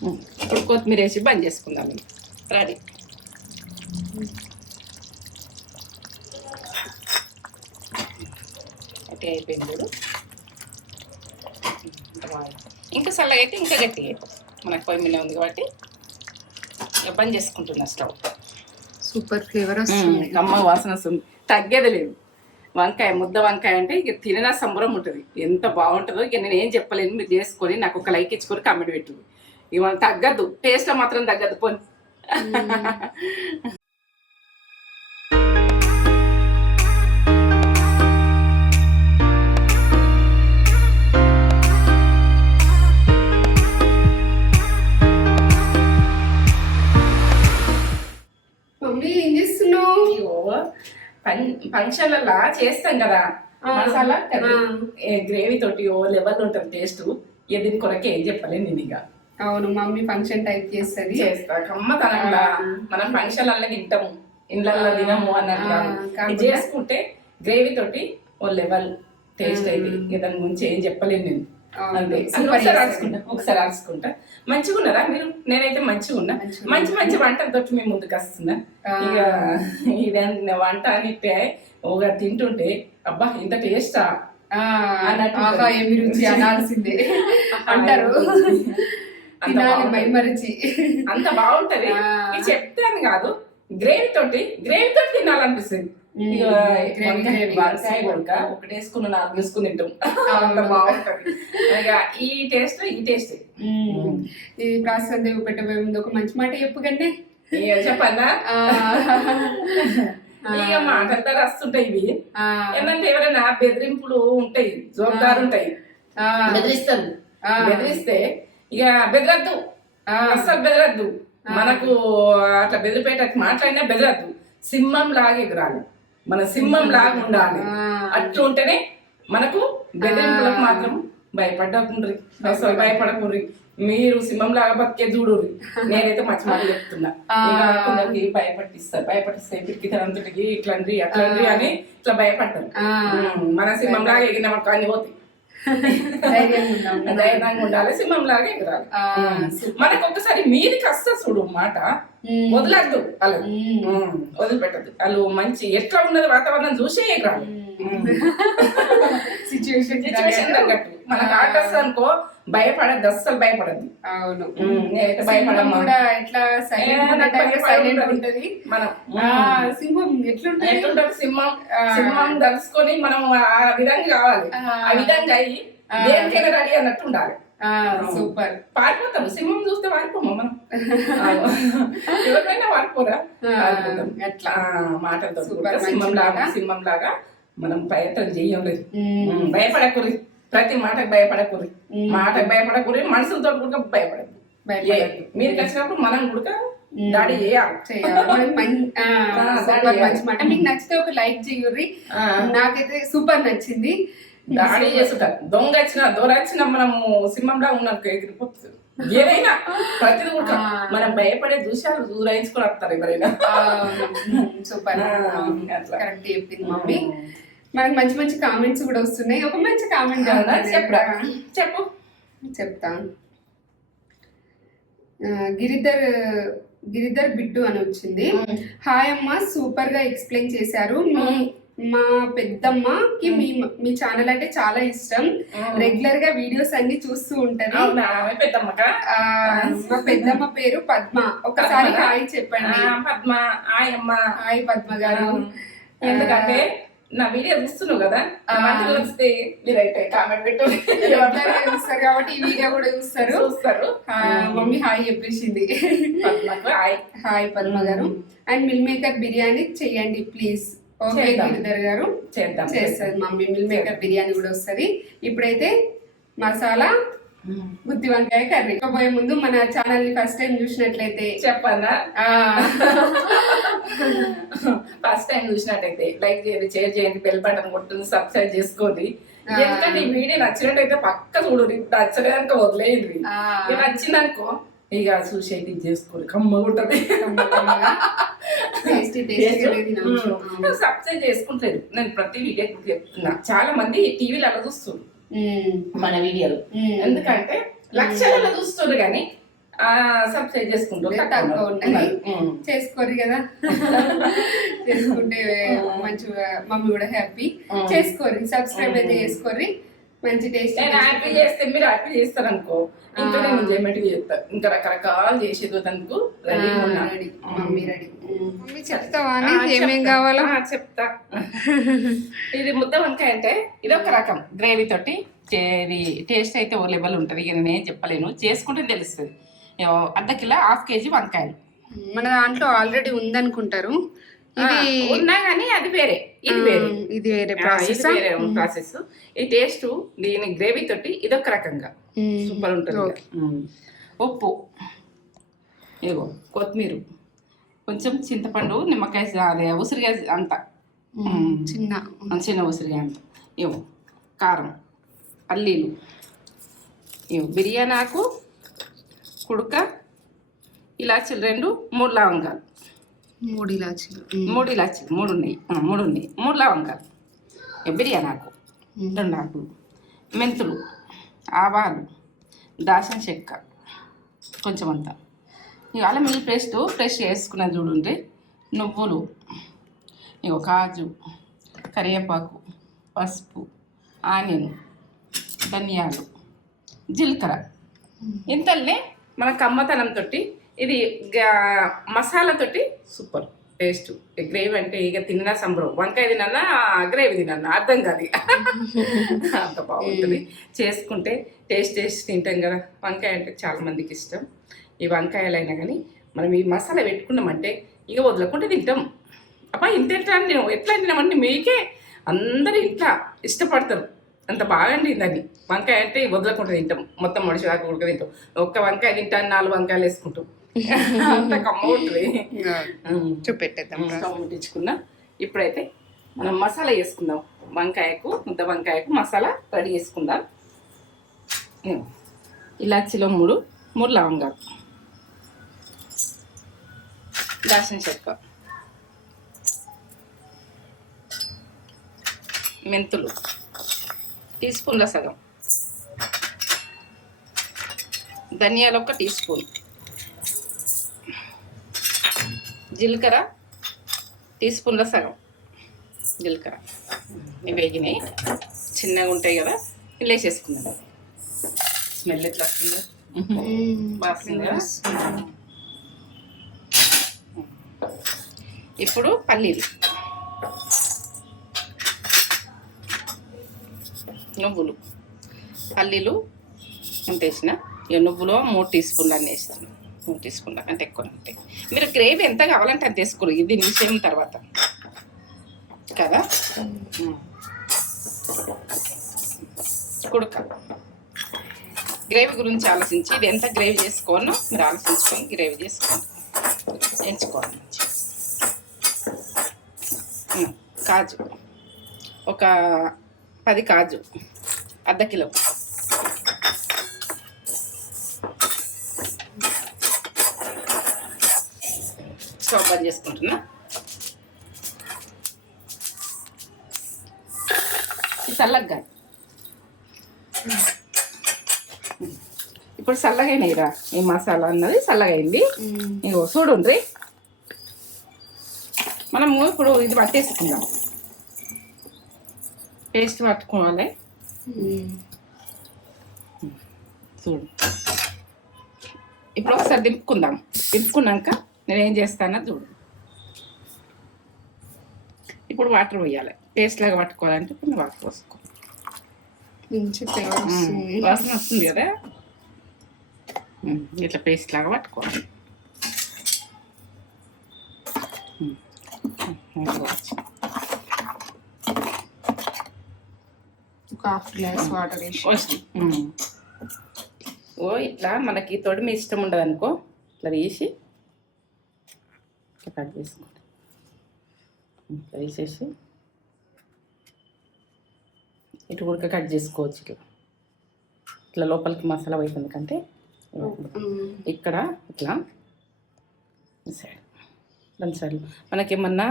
ఇప్పుడు కొత్తిమీర వేసి బంద్ చేసుకుందాం. రెడీ. ఓకే, అయిపోయింది చూడు. ఇంకా చల్లగా అయితే ఇంకా గట్టిగా అయిపోతుంది. మనకు పొయ్యి మీద ఉంది కాబట్టి ఇక బంద్ చేసుకుంటున్నా స్టవ్. సూపర్ ఫ్లేవర్ వస్తుంది, అమ్మ వాసన వస్తుంది, తగ్గేది లేదు. వంకాయ ముద్ద వంకాయ అంటే ఇక తిననా సంబరం ఉంటుంది. ఎంత బాగుంటుందో ఇక నేను ఏం చెప్పలేను. మీరు చేసుకొని నాకు ఒక లైక్ ఇచ్చుకొని కమెంట్ పెట్టు. ఇక మనం తగ్గద్దు, టేస్ట్ మాత్రం తగ్గద్దు. పోనీ మమ్మీ ఏం చేస్తున్నావు? ఫంక్షన్లలో చేస్తాం కదా మసాలా గ్రేవీ తోటి ఓ లెవెల్ ఉంటుంది టేస్ట్. దీని కొరకే ఏం చెప్పలేను నేను. ఇక అవును, మమ్మీ ఫంక్షన్ టైప్ చేస్తుంది. చేస్తా కమ్మతనంగా. మనం ఫంక్షన్లలో తింటాము, ఇండ్లలో తినము అన్నట్టు చేసుకుంటే గ్రేవీ తోటి ఓ లెవెల్ టేస్ట్ అయితే. ఇక దాని గురించి ఏం చెప్పలేను నేను. ఒకసారి రాసుకుంటా. మంచిగా ఉన్నారా మీరు? నేనైతే మంచిగా ఉన్నా. మంచి మంచి వంటలతోటి మేము ముందుకు వస్తున్నా. ఇక ఇదే వంట అనిట్టే ఒక తింటుంటే అబ్బా ఇంత టేస్టా అన్నట్టు ఏమి రుచి అనాల్సిందే అంటారు. అంత బాగుంటది. చెప్తాను కాదు, గ్రేవీ తోటి తినాలనిపిస్తుంది. వంకాయ కొడుక ఒకటి వేసుకుని 4 వేసుకుని తింటాం. అంత బాగుంటది. ఇక ఈ టేస్ట్ ఈ ప్రాసెస్ పెట్టబోయే ముందు ఒక మంచి మాట చెప్పు కంటే చెప్పన్నా. ఇక మాటలతో వస్తుంటాయి ఇవి. ఏంటంటే ఎవరైనా బెదిరింపులు ఉంటాయి, జోర్దారు ఉంటాయి, బెదిరిస్తే ఇక బెదరద్దు, అస్సలు బెదరద్దు. మనకు అట్లా బెదిరిపోయేటట్టు మాట్లాడినా బెదరద్దు. సింహం లాగా ఎగరాలి, మన సింహం లాగా ఉండాలి. అట్లా ఉంటేనే మనకు బెదిరింపులకు మాత్రం భయపడకుండ్రి, అసలు భయపడకుండ్రి. మీరు సింహం లాగా బతికే చూడుర్రి. నేనైతే మంచి మాట చెప్తున్నా. ఇక కొందరికి భయపట్టిస్తే పిరికితనంతటికి ఇట్లండి అట్లండి అని ఇట్లా భయపడతారు. మన సింహం లాగా ఎగిన మనకు అన్ని పోతాయి. ధైర్యంగా ఉండాలి, సింహం లాగా ఎగరాలి. మనకు ఒకసారి మీదికి వస్తా చూడు మాట, వదలద్దు వాళ్ళు, వదిలిపెట్టద్దు. వాళ్ళు మంచి ఎట్లా ఉన్నది వాతావరణం చూసే ఎగరాలి. సిచ్యువేషన్ తగ్గట్టు మనకు ఆటస్ అనుకో భయపడద్దు, అస్సలు భయపడద్దు. అవును, నేనైతే భయపడమ్మా. మనం సింహం ఎట్లుంటది, సింహం దలుచుకొని మనం ఆ విధంగా కావాలి. ఆ విధంగా అయ్యి దేనికైనా రెడీ అన్నట్టు ఉండాలి. సూపర్. పారిపోతాం, సింహం చూస్తే పారిపోమా మనం. ఎవరికైనా పారిపోరా, అట్లా మాటలతో సింహం లాగా మనం ప్రయత్నం చేయలేదు. భయపడకూరి, ప్రతి మాటకు భయపడకూరి, మనుషులతో కూడా భయపడదు. మీరు వచ్చినప్పుడు మనం కూడా దాడి చేయాలి. మీకు నచ్చితే ఒక లైక్ చేయుర్రి. నాకైతే సూపర్ నచ్చింది. దాడి చేస్తుంటారు. దొంగ వచ్చినా దొర వచ్చినా మనము సింహంలా ఉన్నాం ఎగిరిపోతుంది. ఏదైనా ప్రతిది కూడా మనం భయపడే దృశ్యాలు దూరాయించుకొని వస్తారు ఎవరైనా. సూపర్, కరెక్ట్ చెప్పింది మమ్మీ. మనకు మంచి మంచి కామెంట్స్ కూడా వస్తున్నాయి. ఒక మంచి కామెంట్ చెప్తాను. గిరిధర్ బిడ్డు అని వచ్చింది. హాయ్ అమ్మ, సూపర్ గా ఎక్స్ప్లెయిన్ చేశారు. మా పెద్దమ్మకి మీ ఛానల్ అంటే చాలా ఇష్టం. రెగ్యులర్ గా వీడియోస్ అన్ని చూస్తూ ఉంటారు. మా పెద్దమ్మ పేరు పద్మ. ఒకసారి హాయ్ చెప్పండి. పద్మ, హాయ్ పద్మ గారు. ఎందుకంటే నా వీడియో చూస్తున్నావు కదా, వస్తే మీరైతే కామెంట్ పెట్టు. చూస్తారు కాబట్టి ఈ వీడియో కూడా చూస్తారు. మమ్మీ హాయ్ చెప్పేసింది. హాయ్ పద్మ గారు. అండ్ మిల్ మేకర్ బిర్యానీ చెయ్యండి ప్లీజ్. ఓకే గిరిధర్ గారు, చేస్తుంది మమ్మీ. మిల్ మేకర్ బిర్యానీ కూడా వస్తుంది. ఇప్పుడైతే మసాలా గుత్తి వంకాయ కర్రీ. పోయే ముందు మన ఛానల్ ని ఫస్ట్ టైం చూసినట్లయితే చెప్పన్నా, ఫస్ట్ టైం చూసినట్టయితే లైక్ చేయండి, షేర్ చేయండి, బెల్ బటన్ కొట్టుకుని సబ్స్క్రైబ్ చేసుకోండి. ఎందుకంటే ఈ వీడియో నచ్చినట్టయితే పక్క చూడు. నచ్చలేదనుకో వదిలేయండి. నచ్చిందనుకో ఇక చూసి అయితే చేసుకోండి. కమ్మగా ఉంటుంది, సబ్స్క్రైబ్ చేసుకుంటారు. నేను ప్రతి వీడియో చెప్తున్నా. చాలా మంది టీవీలో అలా చూస్తారు మన వీడియోలు. ఎందుకంటే లక్షలలో చూస్తున్నారు కానీ సబ్స్క్రైబ్ చేసుకుంటాం తక్కువ ఉన్నది చేసుకోరు కదా చేసుకుంటే మంచిగా మమ్మీ కూడా హ్యాపీ చేసుకోరు సబ్స్క్రైబ్ అయితే చేసుకోరు మంచి టేస్ట్ నేను హ్యాపీ చేస్తే మీరు హ్యాపీ చేస్తారు అనుకో ఇంకా నేను ఎంజాయ్మెంట్ చేస్తా ఇంకా రకరకాలు చేసేది అందుకు ready ready mummy ready mummy చెప్తావా ఏమేం కావాలో చెప్తా ఇది ముద్ద వంకాయ అంటే ఇది ఒక రకం గ్రేవీ తోటి ఇది టేస్ట్ అయితే ఓ లెవెల్ ఉంటుంది ఇక నేనేం చెప్పలేను చేసుకుంటే తెలుస్తుంది అర్ధ కిలో 1/2 కేజీ వంకాయలు మన దాంట్లో ఆల్రెడీ ఉందనుకుంటారు ఉన్నా కానీ అది వేరే ఇది వేరే ఇది వేరే ప్రాసెస్ ఈ టేస్ట్ దీని గ్రేవీ తోటి ఇదొక రకంగా సూపర్ ఉంటుంది ఉప్పు ఇగో కొత్తిమీర కొంచెం చింతపండు నిమ్మకాయ అదే ఉసిరిగా అంత చిన్న ఉసిరిగా అంత ఇవ్వు కారం పల్లీలు ఇవ్వు బిర్యానీ ఆకు కుడుక ఇలాచీలు 2 3 లవంగాలు 3 ఇలాచీలు 3 ఉన్నాయి 3 లవంగాలు బిర్యానీ ఆకు 2 ఆకులు మెంతులు ఆవాలు దాల్చిన చెక్క కొంచెం అంతా ఇక అల్లం వెల్లుల్లి పేస్ట్ ఫ్రెష్ వేసుకున్నది చూడండి నువ్వులు ఇక కాజు కరివేపాకు పసుపు ఆనియన్ ధనియాలు జీలకర్ర ఇంతల్నే మన కమ్మతనంతో ఇది మసాలాతోటి సూపర్ టేస్ట్ గ్రేవీ అంటే ఇక తిన్నా సంబరం వంకాయ తిన్నా గ్రేవీ తిన్నా అర్థం కాదు అంత బాగుంటుంది చేసుకుంటే టేస్ట్ తింటాం కదా వంకాయ అంటే చాలా మందికి ఇష్టం ఈ వంకాయలైనా కానీ మనం ఈ మసాలా పెట్టుకున్నామంటే ఇక వదలకుండా తింటాం అబ్బా ఇంత ఎట్లా నేను ఎట్లా తిన్నామంటే మీకే అందరూ ఇంట్లో ఇష్టపడతారు అంత బాగా దాన్ని వంకాయ అంటే వదలకుండా తింటాం మొత్తం మనిషి దాకా ఉడక తింటాం ఒక్క వంకాయ తింటాను 4 వంకాయలు వేసుకుంటాం అంత కమ్మ ఉంటుంది చూపెట్టేద్దాం ముట్టించుకున్నా ఇప్పుడైతే మనం మసాలా వేసుకుందాం ముద్ద వంకాయకు మసాలా రెడీ చేసుకుందాం ఇలాచీలో 3 లవంగాలు దాల్చిన చెక్క మెంతులు టీ స్పూన్ల సగం ధనియాలు 1 టీ స్పూన్ జీలకర్ర టీ స్పూన్ల సగం జీలకర్ర ఇవి వేగినాయి చిన్నగా ఉంటాయి కదా ఇలా వేసేసుకుందాం స్మెల్ ఎట్లా వస్తుందో బాగా ఇప్పుడు పల్లీలు నువ్వులు పల్లీలు ఎంత వేసిన ఇక నువ్వులో 3 టీ స్పూన్లు అన్నీ వేస్తాను 3 టీ స్పూన్ల కంటే ఎక్కువ ఉంటాయి మీరు గ్రేవీ ఎంత కావాలంటే అంత వేసుకోరు ఇది నిమిషం తర్వాత కదా కుడక గ్రేవీ గురించి ఆలోచించి ఇది ఎంత గ్రేవీ చేసుకోనో మీరు ఆలోచించుకొని గ్రేవీ చేసుకోండి ఎంచుకోవాలి కాజు ఒక 10 కాజు అర్ధ కిలో స్టవ్ బంద్ చేసుకుంటున్నా చల్లగా ఇప్పుడు చల్లగా అయినాయిరా ఈ మసాలా అన్నది చల్లగా అయింది ఇగో చూడండి మనము ఇప్పుడు ఇది పట్టేసుకుందాం పేస్ట్ పట్టుకోవాలి చూడు ఇప్పుడు ఒకసారి దింపుకున్నాక నేను ఏం చేస్తానో చూడు ఇప్పుడు వాటర్ పోయాలి పేస్ట్ లాగా పట్టుకోవాలంటే కొన్ని వాటర్ పోసుకో వాసన వస్తుంది కదా ఇట్లా పేస్ట్ లాగా పట్టుకోవాలి ఒక 1/2 గ్లాస్ వాటర్ వేసి ఓ ఇట్లా మనకి తొడిమి ఇష్టం ఉండదు అనుకో ఇట్లా వేసి ఇట్లా కట్ చేసుకోండి ఇట్లా వేసేసి ఇటు ఉడక కట్ చేసుకోవచ్చు ఇట్లా లోపలికి మసాలా పోతుంది కంటే ఇక్కడ ఇట్లా సైడ్ దాని సైడ్ మనకేమన్నా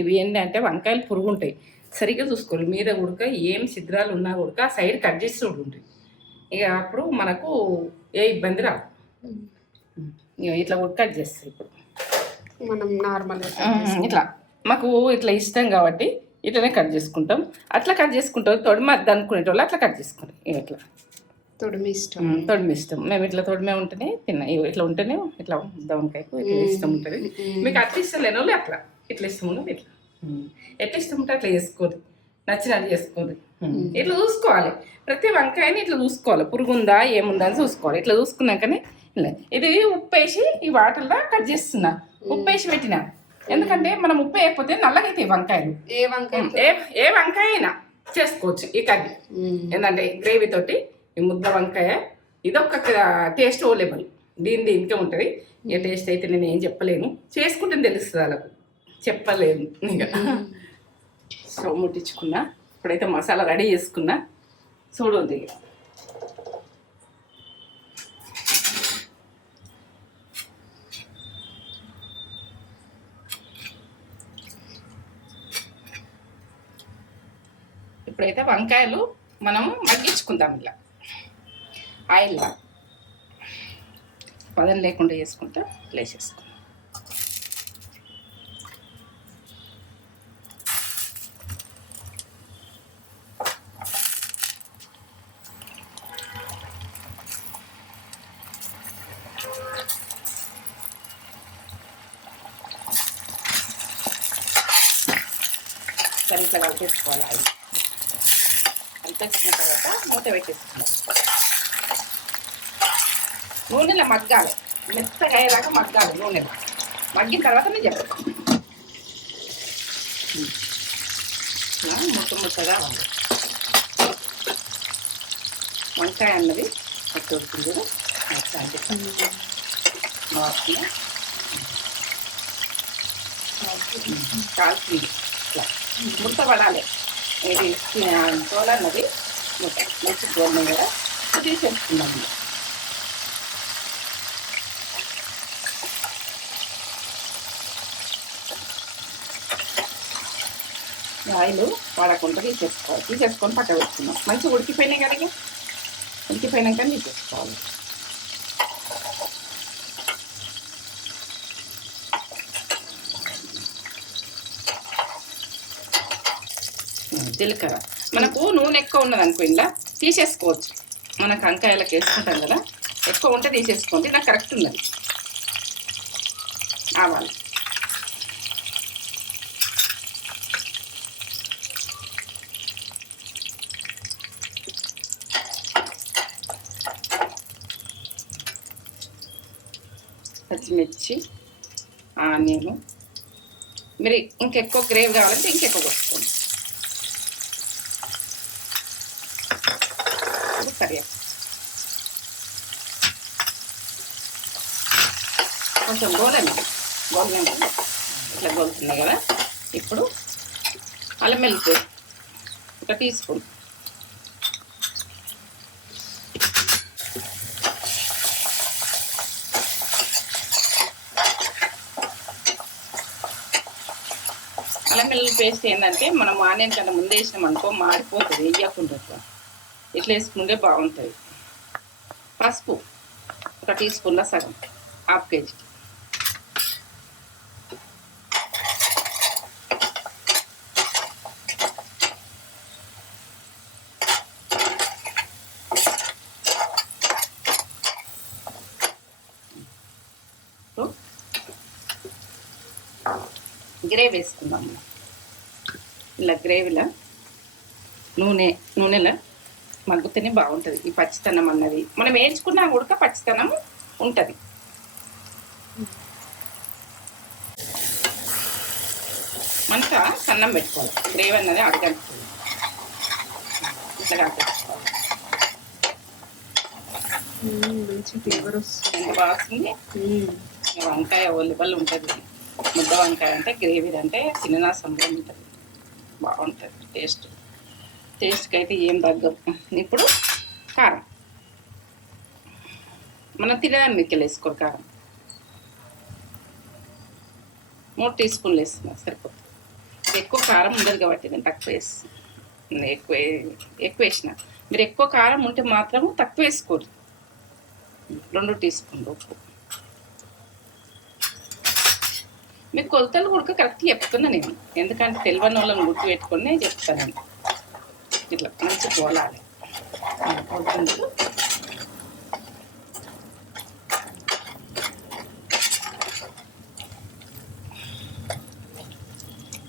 ఇవి ఏంటంటే వంకాయలు పురుగు ఉంటాయి సరిగ్గా చూసుకోవాలి మీద ఉడక ఏం ఛిద్రాలు ఉన్నా ఉడక సైడ్ కట్ చేసి ఉంటాయి ఇక అప్పుడు మనకు ఏ ఇబ్బంది రాదు ఇగో ఇట్లా కట్ చేస్తాయి ఇప్పుడు మనం నార్మల్ ఇట్లా మాకు ఇట్లా ఇష్టం కాబట్టి ఇట్లనే కట్ చేసుకుంటాం. అట్లా కట్ చేసుకుంటాం, తొడిమ అనుకునేటోళ్ళు అట్లా కట్ చేసుకుంటాం. ఇట్లా తొడిమి ఇష్టం, తొడిమి ఇష్టం. మేము ఇట్లా తొడిమే ఉంటేనే తిన్నా, ఇట్లా ఉంటేనే ఇట్లా దవంకాయకు ఇట్లా ఇష్టం ఉంటుంది. మీకు అట్లా ఇష్టం లేని వాళ్ళు అట్లా, ఇట్లా ఇష్టం ఉన్నది ఇట్లా, ఎట్లా ఇష్టం ఉంటే అట్లా చేసుకోదు, నచ్చినట్టు చేసుకోదు. ఇట్లా చూసుకోవాలి, ప్రతి వంకాయని ఇట్లా చూసుకోవాలి, పురుగు ఉందా ఏముందా అని చూసుకోవాలి. ఇట్లా చూసుకున్నాకనే ఇది ఉప్పు వేసి ఈ వాటర్లో కట్ చేస్తున్నా, ఉప్పు వేసి పెట్టినా. ఎందుకంటే మనం ఉప్పు వేయకపోతే నల్లగైతాయి వంకాయలు. ఏ వంకాయ అయినా చేసుకోవచ్చు ఈ కర్రీ. ఏంటంటే గ్రేవీ తోటి ఈ ముద్ద వంకాయ ఇదొక టేస్ట్ ఓలేబుల్, దీనికే ఉంటుంది. ఇక టేస్ట్ అయితే నేను ఏం చెప్పలేను, చేసుకుంటే తెలుస్తుంది వాళ్ళకు, చెప్పలేను. ఇక స్టవ్ ముట్టించుకున్నా, ఇప్పుడైతే మసాలా రెడీ చేసుకున్నా. చూడండి ఇక ఇప్పుడైతే వంకాయలు మనం మగ్గించుకుందాం. ఇలా ఆయిల్లో పదం లేకుండా చేసుకుంటా వేసేసుకుందాం. సరే ఇట్లా కలిపేసుకోవాలి. ఆయిల్ కలిపేసుకున్న తర్వాత మూత పెట్టేసుకున్నాం. నూనెలో మగ్గాలి, మెత్తగా అయ్యేదాకా మగ్గాలి. నూనెలో మగ్గిన తర్వాత నేను చెప్తాను. ముక్కగా ఉంది వంకాయ అన్నది పట్టు వస్తుంది కూడా కాల్చింది. ఇట్లా ముట్ట పడాలి, ఇది తోలన్నది ముట్ట మంచి గోల్డ్ కదా తీసేసుకుందాం. ఆయిల్ వాడకుండా తీసేసుకొని పక్క పెట్టుకున్నాం. మంచిగా ఉడికిపోయినాయి కదా, ఉడికిపోయినాక తీసేసుకోవాలి. జీలకర్ర మనకు నూనె ఎక్కువ ఉన్నది అనుకో ఇలా తీసేసుకోవచ్చు. మనకు వంకాయలకు వేసుకుంటాం కదా, ఎక్కువ ఉంటే తీసేసుకోండి. నాకు కరెక్ట్ ఉన్నది. ఆవాలు పచ్చిమిర్చి ఆనియన్, మీరు ఇంకెక్కువ గ్రేవీ కావాలంటే ఇంకెక్కువ కొట్టుకోండి. కరివేపాకు కొంచెం గోలండి ఇట్లా గోలుతున్నాయి కదా. ఇప్పుడు అల్లం వెల్లుల్లి పేస్ట్ 1 టీ స్పూన్, అల్లం వెల్లుల్లి పేస్ట్ ఏంటంటే మనం ఆనియన్ కన్నా ముందు వేసినాం అనుకో మాడిపోతుంది, వేయకుండా ఇట్లా వేసుకుంటే బాగుంటుంది. పసుపు 1 టీ స్పూన్ల సగం, ½ కేజీ. గ్రేవీ వేసుకుందాము. ఇలా గ్రేవీలో నూనెలో మగ్గుతూనే బాగుంటుంది. ఈ పచ్చితనం అన్నది మనం వేయించుకున్నా కూడా పచ్చితనం ఉంటుంది. మంట సన్నం పెట్టుకోవాలి, గ్రేవీ అన్నది అడగలుగుతుంది. ఇట్లా కలిపేసుకోవాలి. మంచి ఫ్లేవర్ వస్తుంది, ఎంత బాగుంది. వంకాయ ఒలిబల్ ఉంటుంది. ముద్ద వంకాయ అంటే గ్రేవీ అంటే తిననాసంలో ఉంటుంది, బాగుంటుంది టేస్ట్కి అయితే ఏం తగ్గదు. ఇప్పుడు కారం మనం తినడానికి మీకు వేసుకోరు. కారం 3 టీ స్పూన్లు వేస్తున్నా, సరిపోతుంది. ఎక్కువ కారం ఉండదు కాబట్టి నేను తక్కువ వేస్తాను. ఎక్కువ వేసిన మీరు ఎక్కువ కారం ఉంటే మాత్రం తక్కువ వేసుకోరు. 2 టీ స్పూన్లు ఉప్పు, మీకు కొలతలు కూడా కరెక్ట్ చెప్తున్నా నేను, ఎందుకంటే తెలియని వాళ్ళని గుర్తుపెట్టుకొని నేను చెప్తాను. ఇట్లా మంచి పోలాలి అవుతుంది.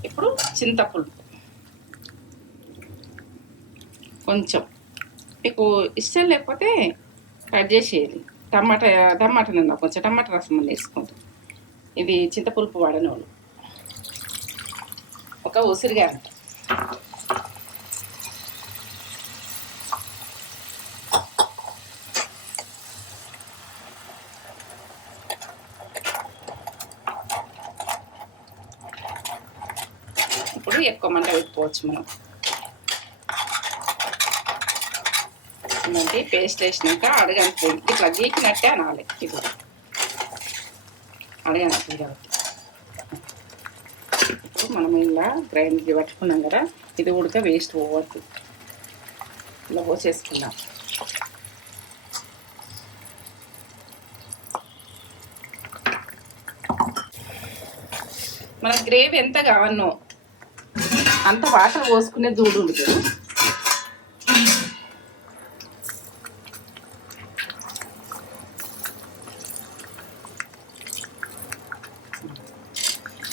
ఇప్పుడు చింతపులుపు కొంచెం, మీకు ఇష్టం లేకపోతే కట్ చేసేది. టమాటా కొంచెం టమాటా రసం అని వేసుకుంటాం. ఇది చింతపులుపు వాడని వాళ్ళు ఒక ఉసిరిగా అంట. ఇప్పుడు ఎక్కువ మంట పెట్టుకోవచ్చు మనం. అంటే పేస్ట్ వేసినాక అడగనుకోండి, ఇట్లా గీకినట్టే అనాలి. ఇది అడగనుకోండి కాబట్టి ఇప్పుడు మనం ఇలా గ్రైండ్ పట్టుకున్నాం కదా, ఇది ఉడక వేస్ట్ పోవద్దు. ఇలా పోసేసుకుందాం. మన గ్రేవీ ఎంత కావన్నో అంత వాటర్ పోసుకునే దూడు ఉంటుంది.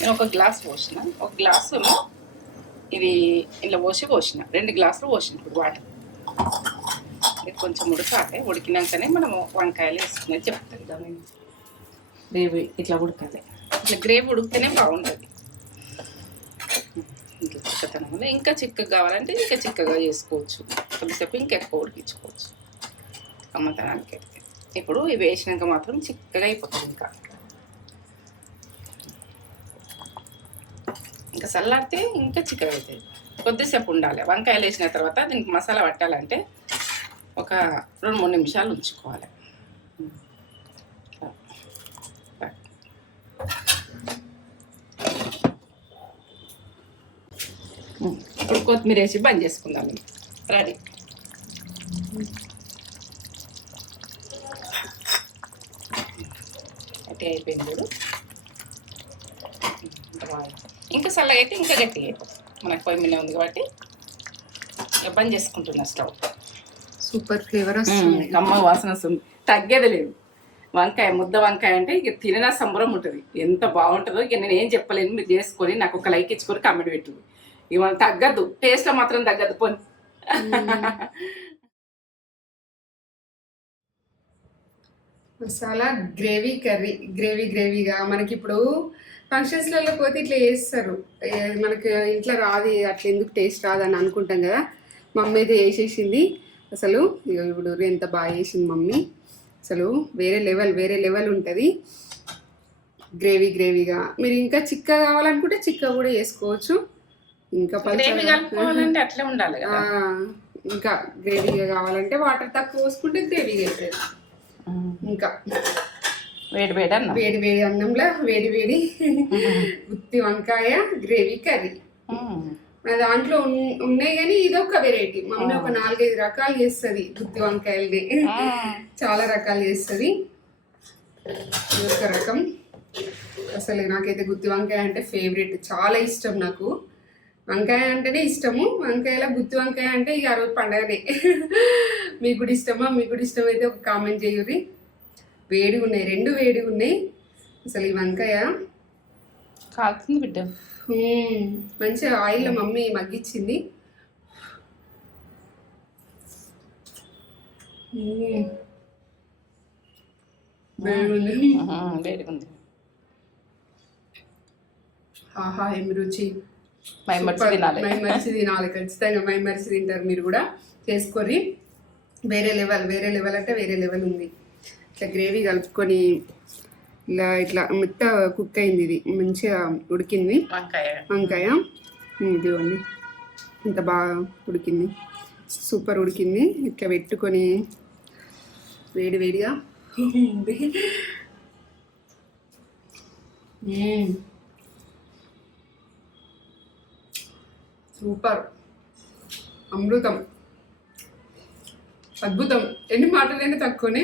నేను ఒక గ్లాస్ పోసిన, ఒక గ్లాసు ఇది ఇలా పోసిన 2 గ్లాసులు పోసిన. ఇప్పుడు వాటర్ ఇది కొంచెం ఉడకాలి. ఉడికినాకనే మనము వంకాయలు వేసుకునేది చెప్తాం. గ్రేవీ ఇట్లా ఉడకాలి. ఇట్లా గ్రేవీ ఉడికితేనే బాగుంటుంది. ఇంకా చిక్కతనం వల్ల ఇంకా చిక్కగా కావాలంటే ఇంకా చిక్కగా చేసుకోవచ్చు, కొద్దిసేపు ఇంకా ఎక్కువ ఉడికించుకోవచ్చు అమ్మతనానికి అయితే. ఇప్పుడు ఇవి వేసినాక మాత్రం చిక్కగా అయిపోతుంది. ఇంకా చల్లారితే ఇంకా చిక్కగా అవుతుంది. కొద్దిసేపు ఉండాలి. వంకాయలు వేసిన తర్వాత దీనికి మసాలా పట్టాలంటే ఒక 2-3 నిమిషాలు ఉంచుకోవాలి. ఇప్పుడు కొత్తిమీర వేసి బంద్ చేసుకుందాం. రెడీ. అట్టే అయిపోయింది చూడు. ఇంకా చల్లగా అయితే ఇంకా గట్టిగా అయిపోతుంది. మనకు పొయ్యి మీద ఉంది కాబట్టి ఇక బంద్ చేసుకుంటున్నా స్టవ్. సూపర్ ఫ్లేవర్ వస్తుంది, కమ్మ వాసన వస్తుంది, తగ్గేది లేదు. వంకాయ ముద్ద వంకాయ అంటే ఇక తిననా సంబరం ఉంటుంది. ఎంత బాగుంటుందో ఇక నేను ఏం చెప్పలేను. మీరు చేసుకొని నాకు ఒక లైక్ ఇచ్చుకొని కామెంట్ పెట్టు. ఇక మనం తగ్గద్దు, టేస్ట్లో మాత్రం తగ్గద్దు. పోనీ మసాలా గ్రేవీ కర్రీ, గ్రేవీగా మనకి ఇప్పుడు ఫంక్షన్స్లలో పోతే ఇట్లా చేస్తారు. మనకి ఇంట్లో రాదు, అట్లా ఎందుకు టేస్ట్ రాదని అనుకుంటాం కదా. మమ్మీ అయితే వేసేసింది అసలు. ఇప్పుడు ఎంత బాగా చేసింది మమ్మీ అసలు. వేరే లెవెల్ ఉంటుంది గ్రేవీగా. మీరు ఇంకా చిక్కగా కావాలనుకుంటే చిక్క కూడా వేసుకోవచ్చు. ఇంకా కలుపుకోవాలంటే అట్లే ఉండాలి. ఇంకా గ్రేవీగా కావాలంటే వాటర్ తక్కువ పోసుకుంటే గ్రేవీగా అవుతుంది. ఇంకా వేడి అన్నంలో వేడి గుత్తి వంకాయ గ్రేవీ కర్రీ. మన దాంట్లో ఉన్నాయి కానీ ఇదొక వెరైటీ. మమ్మీ ఒక 4-5 రకాలు చేస్తుంది గుత్తి వంకాయల్ని. చాలా రకాలు చేస్తుంది. ఇదొక రకం. అసలు నాకైతే గుత్తి వంకాయ అంటే ఫేవరెట్, చాలా ఇష్టం నాకు. వంకాయ అంటేనే ఇష్టము. వంకాయల గుత్తి వంకాయ అంటే ఇక ఆ రోజు పండగనే. మీకు కూడా ఇష్టమా? మీకు కూడా ఇష్టమైతే ఒక కామెంట్ చేయుర్రి. వేడిగా ఉన్నాయి, 2 వేడిగా ఉన్నాయి. అసలు ఈ వంకాయ కాలుతుంది బిడ్డ. మంచిగా ఆయిల్లో మమ్మీ మగ్గించింది. వేడిగా ఉంది. ఆహా ఏమి రుచి. మైమర్చి తినాలి ఖచ్చితంగా. మైమర్చి తింటారు మీరు కూడా, చేసుకోర్రి. వేరే లెవెల్ అంటే వేరే లెవెల్ ఉంది. ఇట్లా గ్రేవీ కలుపుకొని ఇట్లా మెత్త కుక్ అయింది. ఇది మంచిగా ఉడికింది వంకాయ. ఇదిగోండి ఇంత బాగా ఉడికింది, సూపర్ ఉడికింది. ఇట్లా పెట్టుకొని వేడిగా సూపర్, అమృతం, అద్భుతం. ఎన్ని మాటలైనా తక్కువనే,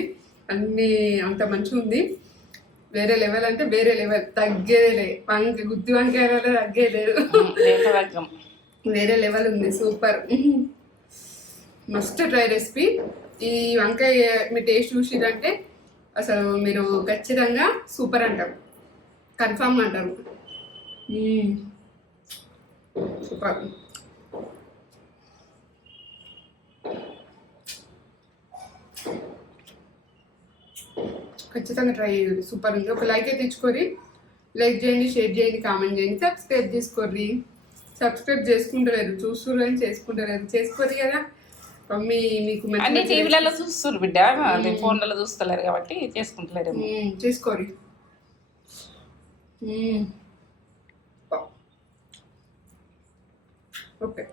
అన్నీ అంత మంచిగా ఉంది. వేరే లెవెల్ అంటే వేరే లెవెల్, తగ్గేదేలే. గుత్తి వంకాయ తగ్గేలేదు, వేరే లెవెల్ ఉంది. Super, must try recipe. ఈ వంకాయ మీ టేస్ట్ చూసిరంటే అసలు మీరు ఖచ్చితంగా సూపర్ అంటారు, కన్ఫామ్ అంటారు. సూపర్. ఖచ్చితంగా ట్రై చేయండి, సూపర్ ఉంది. ఒక లైక్ అయితే ఇచ్చుకోరి, లైక్ చేయండి, షేర్ చేయండి, కామెంట్ చేయండి, సబ్స్క్రైబ్ చేసుకోర్రి. సబ్స్క్రైబ్ చేసుకుంటలేరు, చూస్తున్నారు కానీ చేసుకుంటలేరు. చేసుకోరు కదా మమ్మీ, మీకు అన్ని టీవీలలో చూస్తారు బిడ్డ, ఫోన్లలో చూస్తలేరు కాబట్టి చేసుకుంటలేరు. చేసుకోరి. ఓకే.